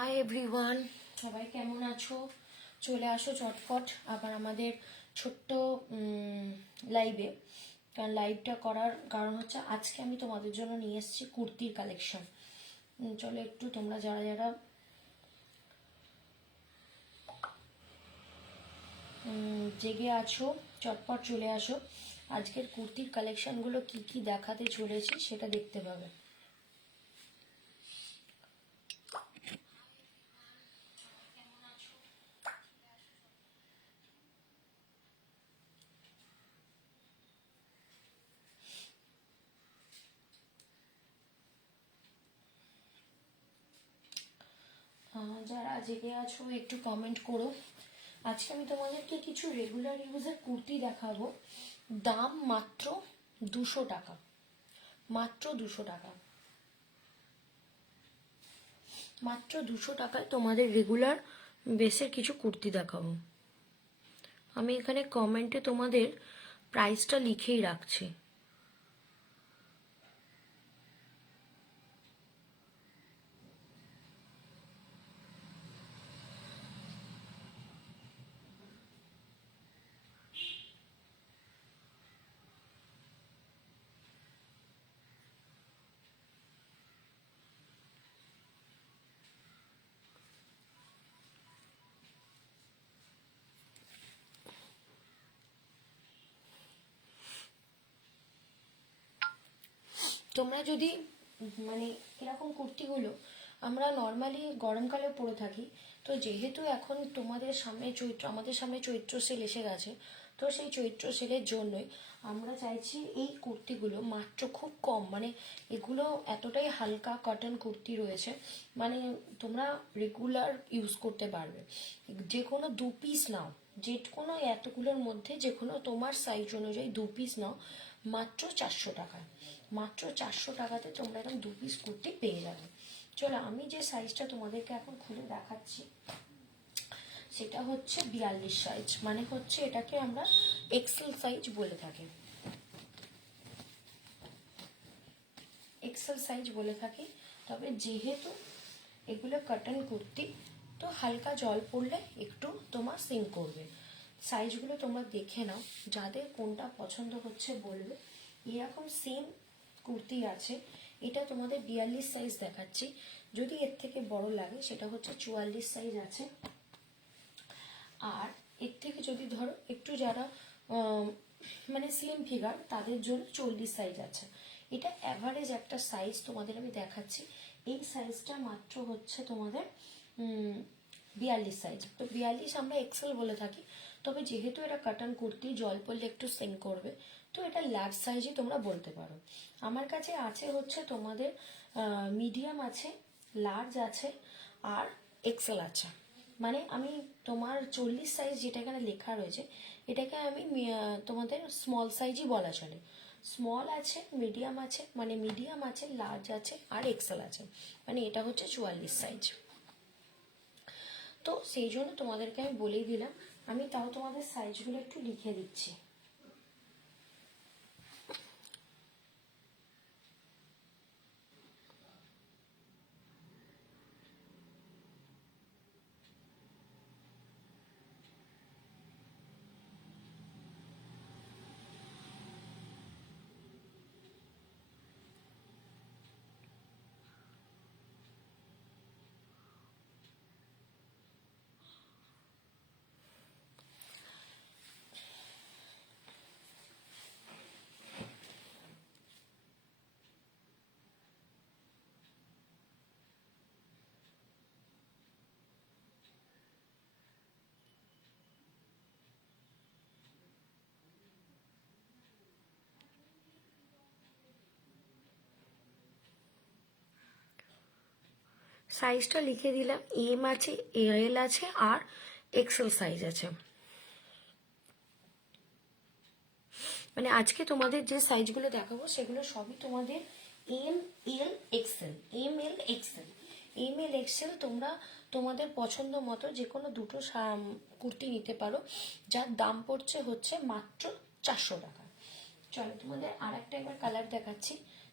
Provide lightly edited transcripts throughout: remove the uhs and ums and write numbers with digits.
Hi everyone, সবাই কেমন আছো? চলে আসো চটপট আবার আমাদের ছোট্ট লাইভে। কারণ লাইভটা করার কারণ হচ্ছে আজকে আমি তোমাদের জন্য নিয়ে এসেছি কুর্তির কালেকশন। চলো একটু তোমরা যারা যারা জেগে আছো চটপট চলে আসো। আজকের কুর্তির কালেকশনগুলো কি কি দেখাতে চলেছি সেটা দেখতে পাবে। যারা জেগে আছো একটু কমেন্ট করো। আজকে আমি তোমাদেরকে কিছু রেগুলার ইউজের কুর্তি দেখাবো। দাম মাত্র 200 টাকা, মাত্র 200 টাকা, মাত্র 200 টাকায় তোমাদের রেগুলার বেসের কিছু কুর্তি দেখাবো। আমি এখানে কমেন্টে তোমাদের প্রাইসটা লিখেই রাখছি। তোমরা যদি মানে এরকম কুর্তিগুলো আমরা নর্মালি গরমকালে পরে থাকি, তো যেহেতু এখন তোমাদের সামনে আমাদের সামনে চৈত্র সেল এসে গেছে, তো সেই চৈত্র সেলের জন্যই আমরা চাইছি এই কুর্তিগুলো মাত্র খুব কম, মানে এগুলো এতটাই হালকা কটন কুর্তি রয়েছে, মানে তোমরা রেগুলার ইউজ করতে পারবে। যে কোনো 2 পিস নাও, যে কোনো এতগুলোর মধ্যে যে কোনো তোমার সাইজ অনুযায়ী 2 পিস নাও, মাত্র 400 টাকায়, মাত্র 400 টাকাতে তোমরা এখন 2 পিস কুর্তি পেয়ে যাবে। চলো আমি যে সাইজটা তোমাদেরকে এখন খুলে দেখাচ্ছি সেটা হচ্ছে 42 সাইজ, মানে হচ্ছে এটাকে আমরা এক্সেল সাইজ বলে থাকি, এক্সেল সাইজ বলে থাকি। তবে যেহেতু এগুলো কটন কুর্তি, তো হালকা জল পড়লে একটু তোমার সিঙ্ক করবে। সাইজগুলো তোমরা দেখে নাও, যাদের কোনটা পছন্দ হচ্ছে বলবে। এরকম সেম কুর্তি আছে, এটা তোমাদের 42 সাইজ দেখাচ্ছি। যদি এর থেকে বড় লাগে সেটা হচ্ছে 44 সাইজ আছে। আর এর থেকে যদি ধরো একটু যারা মানে স্লিম ফিগার, তাদের জন্য 40 সাইজ আছে। এটা অ্যাভারেজ একটা সাইজ তোমাদের আমি দেখাচ্ছি। এই সাইজটা মাত্র হচ্ছে তোমাদের 42 সাইজ। তো 42 আমরা এক্সেল বলে থাকি, তবে যেহেতু এটা কাটন কুর্তি, জল পড়লে একটু সিঙ্ক করবে, তো এটা লার্জ সাইজই তোমরা বলতে পারো। আমার কাছে আছে হচ্ছে তোমাদের মিডিয়াম আছে, লার্জ আছে, আর এক্সেল আছে। মানে আমি তোমার 40 সাইজ যেটা এখানে লেখা রয়েছে, এটাকে আমি তোমাদের স্মল সাইজই বলা চলে। স্মল আছে, মিডিয়াম আছে, মানে মিডিয়াম আছে, লার্জ আছে, আর এক্সেল আছে, মানে এটা হচ্ছে 44 সাইজ। তো সেই জন্য তোমাদেরকে আমি বলেই দিলাম। আমি তাও তোমাদের সাইজগুলো একটু লিখে দিচ্ছি। সাইজটা লিখে দিলাম, এম আছে, এল আছে, আর এক্সেল সাইজ আছে। মানে আজকে তোমাদের যে সাইজগুলো দেখাবো সেগুলো সবই তোমাদের M L XL, M L XL, M L XL. তোমরা তোমাদের পছন্দ মতো যে কোনো দুটো কুর্তি নিতে পারো, যার দাম পড়ছে হচ্ছে মাত্র 400 টাকা। চলো তোমাদের আর একটা একবার কালার দেখাচ্ছি,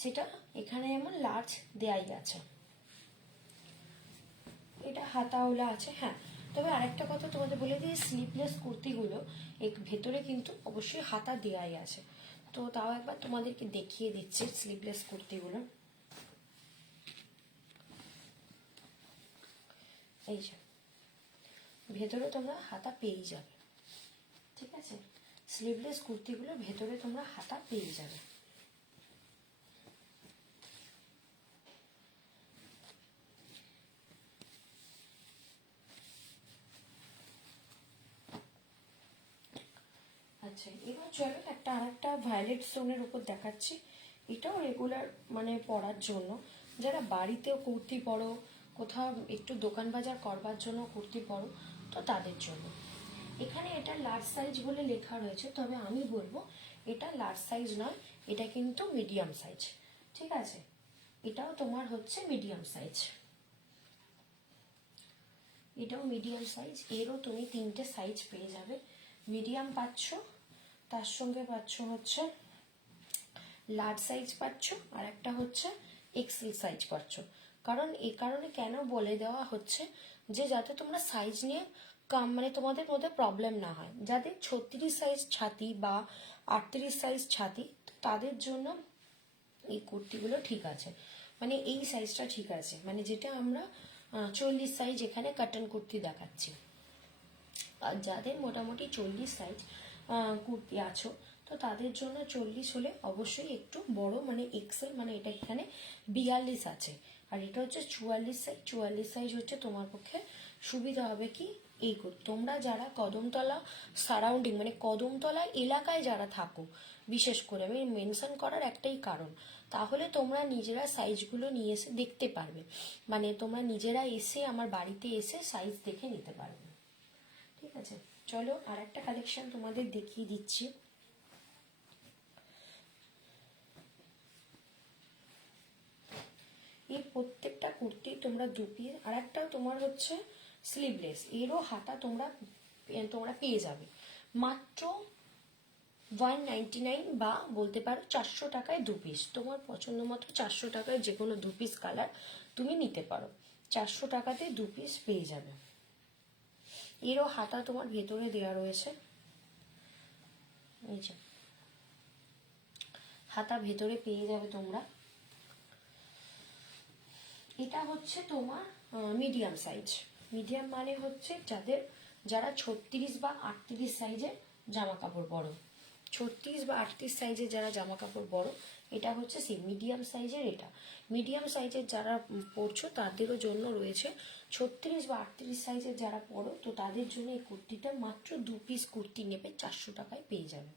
সেটা এখানে যেমন লার্জ দেয়াই আছে। এটা হাতাওলা আছে। হ্যাঁ, তবে আরেকটা কথা তোমাদের বলে দিই, স্লিভলেস কুর্তিগুলো ভেতরে কিন্তু অবশ্যই হাতা দেওয়াই আছে। তো তাও একবার তোমাদেরকে দেখিয়ে দিচ্ছি স্লিভলেস কুর্তিগুলো। এই যে ভেতরে তোমরা হাতা পেয়ে যাবে, ঠিক আছে? স্লিভলেস কুর্তিগুলো ভেতরে তোমরা হাতা পেয়ে যাবে। আচ্ছা, এবার চলো একটা আরেকটা ভায়োলেট স্টোনের উপর দেখাচ্ছি। এটাও রেগুলার মানে পরার জন্য, যারা বাড়িতেও কুর্তি পরো, কোথাও একটু দোকান বাজার করবার জন্য কুর্তি পরো, তো তাদের জন্য। এখানে এটা লার্জ সাইজ বলে লেখা রয়েছে, তবে আমি বলবো এটা লার্জ সাইজ নয়, এটা কিন্তু মিডিয়াম সাইজ, ঠিক আছে? এটাও তোমার হচ্ছে মিডিয়াম সাইজ, এটাও মিডিয়াম সাইজ। এরও তুমি 3টে সাইজ পেয়ে যাবে। মিডিয়াম পাচ্ছ, তার সঙ্গে পাচ্ছ হচ্ছে লার্জ সাইজ পাচ্ছ, আর একটা হচ্ছে এক্সেল সাইজ পাচ্ছ। কারণ এই কারণে কেন বলে দেওয়া হচ্ছে যে যাতে তোমরা সাইজ নিয়ে মানে তোমাদের মধ্যে প্রবলেম না হয়। যাদের 36 সাইজ ছাতি বা 38 সাইজ ছাতি, তাদের জন্য এই কুর্তিগুলো ঠিক আছে, মানে এই সাইজটা ঠিক আছে, মানে যেটা আমরা 40 সাইজ এখানে কাটন কুর্তি দেখাচ্ছি। আর যাদের মোটামুটি 40 সাইজ কুর্তি আছো, তো তাদের জন্য 40 হলে অবশ্যই একটু বড়, মানে এক্সেল, মানে এটা এখানে 42 আছে, আর এটা হচ্ছে 44 সাইজ। 44 সাইজ হচ্ছে তোমার পক্ষে সুবিধা হবে কি, এই তোমরা যারা কদমতলা সারাউন্ডিং মানে কদমতলা এলাকায় যারা থাকো, বিশেষ করে আমি মেনশন করার একটাই কারণ, তাহলে তোমরা নিজেরা সাইজগুলো নিয়ে এসে দেখতে পারবে, মানে তোমরা নিজেরা এসে আমার বাড়িতে এসে সাইজ দেখে নিতে পারবে, ঠিক আছে? চলো আর একটা কালেকশন তোমাদের দেখিয়ে দিচ্ছি। এই প্রত্যেকটা কুর্তি তোমরা 2 পিস, আর একটাও তোমার হচ্ছে স্লিভলেস, এরও হাতা তোমরা তোমরা পেয়ে যাবে মাত্র 199 বা বলতে পারো 400 টাকায় 2 পিস। তোমার পছন্দ মতো 400 টাকায় যে কোনো 2 পিস কালার তুমি নিতে পারো, 400 টাকাতে 2 পিস পেয়ে যাবে। এরও হাতা তোমার ভেতরে দেওয়া রয়েছে, এই যে হাতা ভেতরে পেয়ে যাবে তোমরা। এটা হচ্ছে তোমার মিডিয়াম সাইজ। মিডিয়াম মানে হচ্ছে যারা 36 বা 38 সাইজের জামা কাপড় পরো, 36 বা 38 সাইজের যারা জামা কাপড় পরো, এটা হচ্ছে সেই মিডিয়াম সাইজের। এটা মিডিয়াম সাইজের যারা পরছো তাদেরও জন্য রয়েছে। 36 বা 38 সাইজের যারা পরো, তো তাদের জন্য এই কুর্তিটা মাত্র 2 পিস কুর্তি নেবে 400 টাকায় পেয়ে যাবে,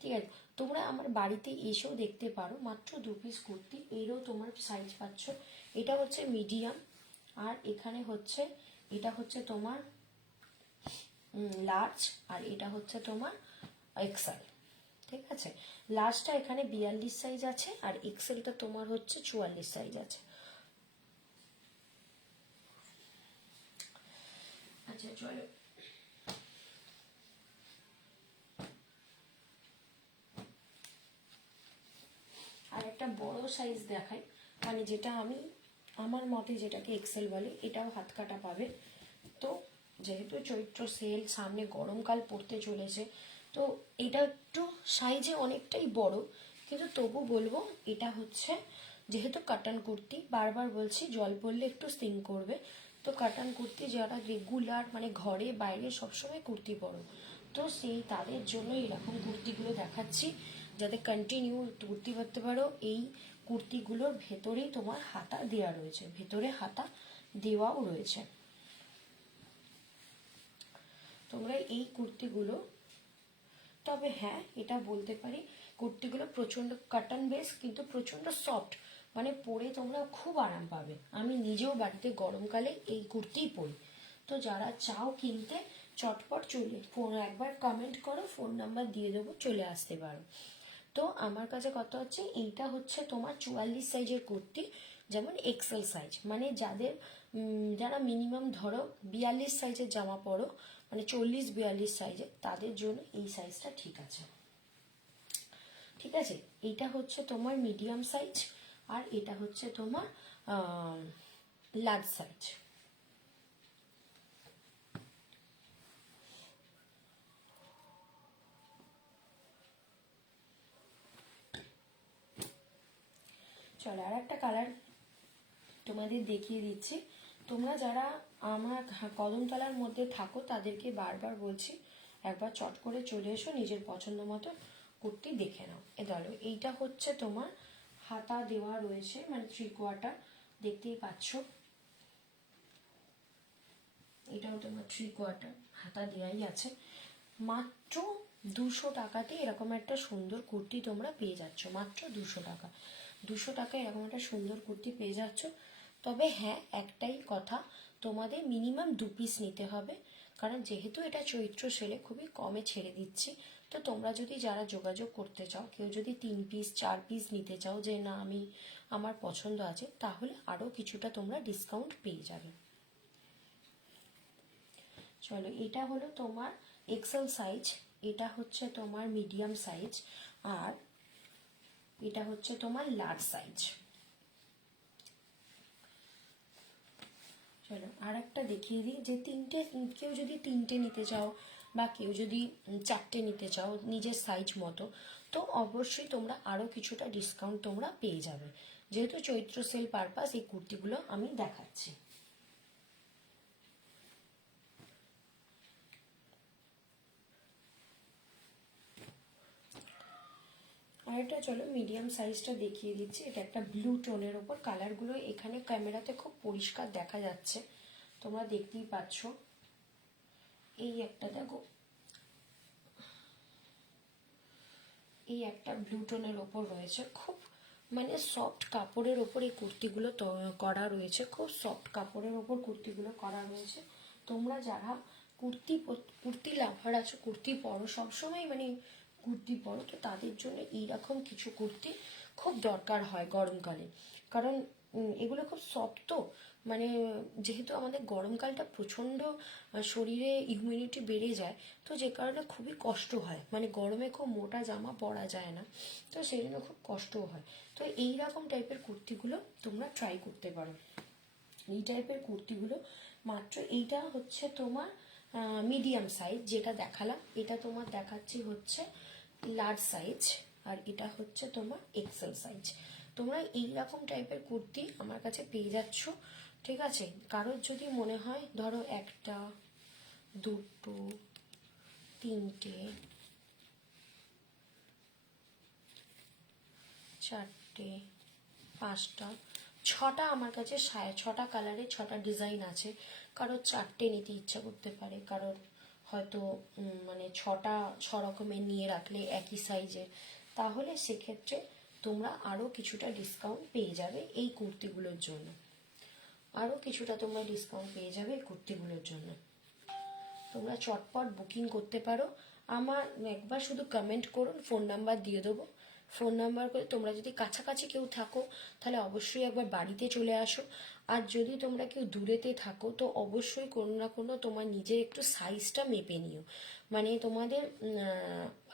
ঠিক আছে? তোমরা আমার বাড়িতে এসেও দেখতে পারো, মাত্র 2 পিস কুর্তি। এরও তোমার সাইজ পাচ্ছ, এটা হচ্ছে মিডিয়াম, আর এখানে হচ্ছে এটা হচ্ছে তোমার লার্জ, আর এটা হচ্ছে তোমার এক্সেল, ঠিক আছে? লার্জটা এখানে 42 সাইজ আছে, আর এক্সেলটা তোমার হচ্ছে 44 সাইজ আছে। আচ্ছা চলো আর একটা বড় সাইজ দেখাই, মানে যেটা আমি আমার মতে যেটাকে এক্সেল বলে, এটাও হাত কাটা পাবে। তো যেহেতু চৈত্র সেল সামনে, গরমকাল পড়তে চলেছে, তো এটা একটু সাইজে অনেকটাই বড়, কিন্তু তবু বলবো এটা হচ্ছে যেহেতু কাটান কুর্তি, বারবার বলছি জল পড়লে একটু সিং করবে, তো কাটান কুর্তি যারা রেগুলার মানে ঘরে বাইরে সবসময় কুর্তি পরো, তো সেই তাদের জন্য এরকম কুর্তিগুলো দেখাচ্ছি, যাতে কন্টিনিউ কুর্তি পরতে পারো। এই কুর্তিগুলোর ভেতরেই তোমার হাতা দেওয়া রয়েছে, ভেতরে হাতা দেওয়াও রয়েছে। তোমরা এই কুর্তিগুলো, তবে হ্যাঁ এটা বলতে পারি, কুর্তিগুলো প্রচণ্ড কাটন বেস কিন্তু প্রচণ্ড সফট, মানে পরে তোমরা খুব আরাম পাবে। আমি নিজেও বাড়িতে গরমকালে এই কুর্তিই পরি। তো যারা চাও কিনতে, চটপট চলে ফোন একবার কমেন্ট করো, ফোন নাম্বার দিয়ে দেবো, চলে আসতে পারো। তো আমার কাছে কত হচ্ছে, এইটা হচ্ছে তোমার 44 সাইজের কুর্তি, যেমন এক্সেল সাইজ, মানে যারা মিনিমাম ধরো 42 সাইজের জামা পরো, মানে 40-42 সাইজের, তাদের জন্য এই সাইজটা ঠিক আছে, ঠিক আছে? এইটা হচ্ছে তোমার মিডিয়াম সাইজ, আর এটা হচ্ছে তোমার লার্জ সাইজ। চলো আর একটা কালার তোমাদের দেখিয়ে দিচ্ছি। তোমরা যারা আমার কদমতলার মধ্যে থাকো তাদেরকে বারবার বলছি একবার চট করে চলে এসো, নিজের পছন্দ মতো কুর্তি দেখে নাও। এ ধরো এইটা হচ্ছে তোমার হাতা দেওয়া রয়েছে, মানে 3/4, দেখতেই পাচ্ছ। এটাও তোমার 3/4 হাতা দেওয়াই আছে। মাত্র 200 টাকাতে এরকম একটা সুন্দর কুর্তি তোমরা পেয়ে যাচ্ছ, মাত্র 200 টাকা। 200 টাকায় এরকম একটা সুন্দর কুর্তি পেয়ে যাচ্ছ। তবে হ্যাঁ, একটাই কথা, তোমাদের মিনিমাম 2 পিস নিতে হবে, কারণ যেহেতু এটা চৈত্র সেলে খুবই কমে ছেড়ে দিচ্ছি। তো তোমরা যদি যারা যোগাযোগ করতে চাও, কেউ যদি 3 পিস 4 পিস নিতে চাও, যে না আমি আমার পছন্দ আছে, তাহলে আরও কিছুটা তোমরা ডিসকাউন্ট পেয়ে যাবে। চলো, এটা হলো তোমার এক্সেল সাইজ, এটা হচ্ছে তোমার মিডিয়াম সাইজ, আর এটা হচ্ছে তোমার লার্জ সাইজ। চলো আর একটা দেখিয়ে দিই, যে কেউ যদি 3টে নিতে চাও বা কেউ যদি 4টে নিতে চাও নিজের সাইজ মতো, তো অবশ্যই তোমরা আরও কিছুটা ডিসকাউন্ট তোমরা পেয়ে যাবে। যেহেতু চৈত্র সেল পারপাস এই কুর্তিগুলো আমি দেখাচ্ছি। আর এটা চলো মিডিয়াম সাইজটা দেখিয়ে দিচ্ছি। এটা একটা ব্লু টোনের ওপর, কালারগুলো এখানে ক্যামেরাতে খুব পরিষ্কার দেখা যাচ্ছে, তোমরা দেখতেই পাচ্ছ। এই একটা দেখো, এই একটা ব্লু টোনের ওপর রয়েছে, খুব মানে সফট কাপড়ের ওপর এই কুর্তিগুলো করা রয়েছে, খুব সফট কাপড়ের ওপর কুর্তিগুলো করা রয়েছে। তোমরা যারা কুর্তি লাভার আছো, কুর্তি পরো সবসময়, মানে কুর্তি পরো, তো তাদের জন্য এইরকম কিছু কুর্তি খুব দরকার হয় গরমকালে। কারণ এগুলো খুব সফট, তো মানে যেহেতু আমাদের গরমকালটা প্রচণ্ড শরীরে ইমিউনিটি বেড়ে যায়, তো যে কারণে খুবই কষ্ট হয়, মানে গরমে খুব মোটা জামা পরা যায় না, তো সেই জন্য খুব কষ্টও হয়। তো এই রকম টাইপের কুর্তিগুলো তোমরা ট্রাই করতে পারো। এই টাইপের কুর্তিগুলো মাত্র, এইটা হচ্ছে তোমার মিডিয়াম সাইজ যেটা দেখালাম, এটা তোমার দেখাচ্ছি হচ্ছে লার্জ সাইজ, আর এটা হচ্ছে তোমার এক্সেল সাইজ। তোমরা এইরকম টাইপের কুর্তি আমার কাছে পেয়ে যাচ্ছ, ঠিক আছে। কারোর যদি মনে হয় ধরো 1টা 2টো 3টে 4টে 5টা 6টা, আমার কাছে 6টা কালারে 6টা ডিজাইন আছে। কারোর 4টে নিতে ইচ্ছা করতে পারে, কারোর হয়তো মানে 6 রকমের নিয়ে রাখলে একই সাইজের, তাহলে সেক্ষেত্রে তোমরা আরও কিছুটা ডিসকাউন্ট পেয়ে যাবে এই কুর্তিগুলোর জন্য, আরও কিছুটা তোমরা ডিসকাউন্ট পেয়ে যাবে এই কুর্তিগুলোর জন্য। তোমরা চটপট বুকিং করতে পারো। আমার একবার শুধু কমেন্ট করুন, ফোন নাম্বার দিয়ে দেবো। ফোন নাম্বার করে তোমরা যদি কাছাকাছি কেউ থাকো, তাহলে অবশ্যই একবার বাড়িতে চলে আসো। আর যদি তোমরা কেউ দূরেতে থাকো, তো অবশ্যই কোনো না কোনো তোমার নিজের একটু সাইজটা মেপে নিও, মানে তোমাদের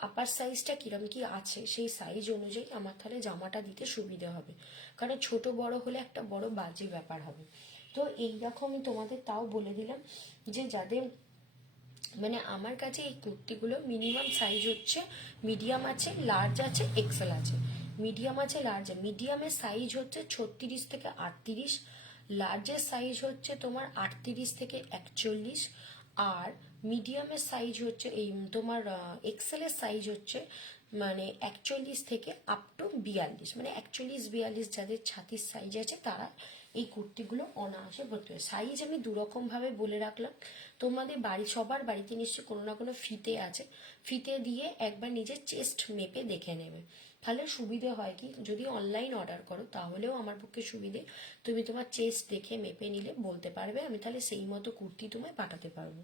আপার সাইজটা কিরম কি আছে, সেই সাইজ অনুযায়ী আমার তাহলে জামাটা দিতে সুবিধা হবে। কারণ ছোট বড় হলে একটা বড় বাজে ব্যাপার হবে। তো এইরকমই তোমাদের তাও বলে দিলাম, যে যাদের মানে আমার কাছে এই কুর্তিগুলো মিনিমাম সাইজ হচ্ছে মিডিয়াম আছে, লার্জ আছে, এক্সেল আছে। মিডিয়াম আছে, লার্জ আছে। মিডিয়ামের সাইজ হচ্ছে 36 থেকে 38, লার্জের সাইজ হচ্ছে তোমার 38 থেকে 41, আর মিডিয়ামের সাইজ হচ্ছে এই তোমার এক্সেলের সাইজ হচ্ছে মানে 41 থেকে আপ টু 42, মানে 41-42 যাদের ছাতির সাইজ আছে তারা এই কুর্তিগুলো অনায়াসে পরতে পারে। সাইজ আমি দুরকমভাবে বলে রাখলাম। তোমাদের সবার বাড়িতে নিশ্চয়ই কোনো না কোনো ফিতে আছে, ফিতে দিয়ে একবার নিজের চেস্ট মেপে দেখে নেবে, তাহলে সুবিধে হয় কি, যদি অনলাইন অর্ডার করো তাহলেও আমার পক্ষে সুবিধে, তুমি তোমার চেস্ট দেখে মেপে নিলে বলতে পারবে, আমি তাহলে সেই মতো কুর্তি তোমায় পাঠাতে পারবো।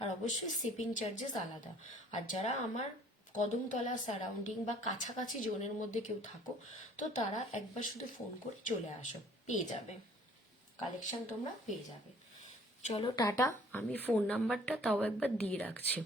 আর অবশ্যই শিপিং চার্জেস আলাদা। আর যারা আমার কদমতলা সারাউন্ডিং বা কাছাকাছি জোনের মধ্যে কেউ থাকো, তো তারা একবার শুধু ফোন করে চলে আসো, পেয়ে যাবে কালেকশন, তোমরা পেয়ে যাবে। চলো টাটা, আমি ফোন নাম্বারটা তাও একবার দিয়ে রাখছি।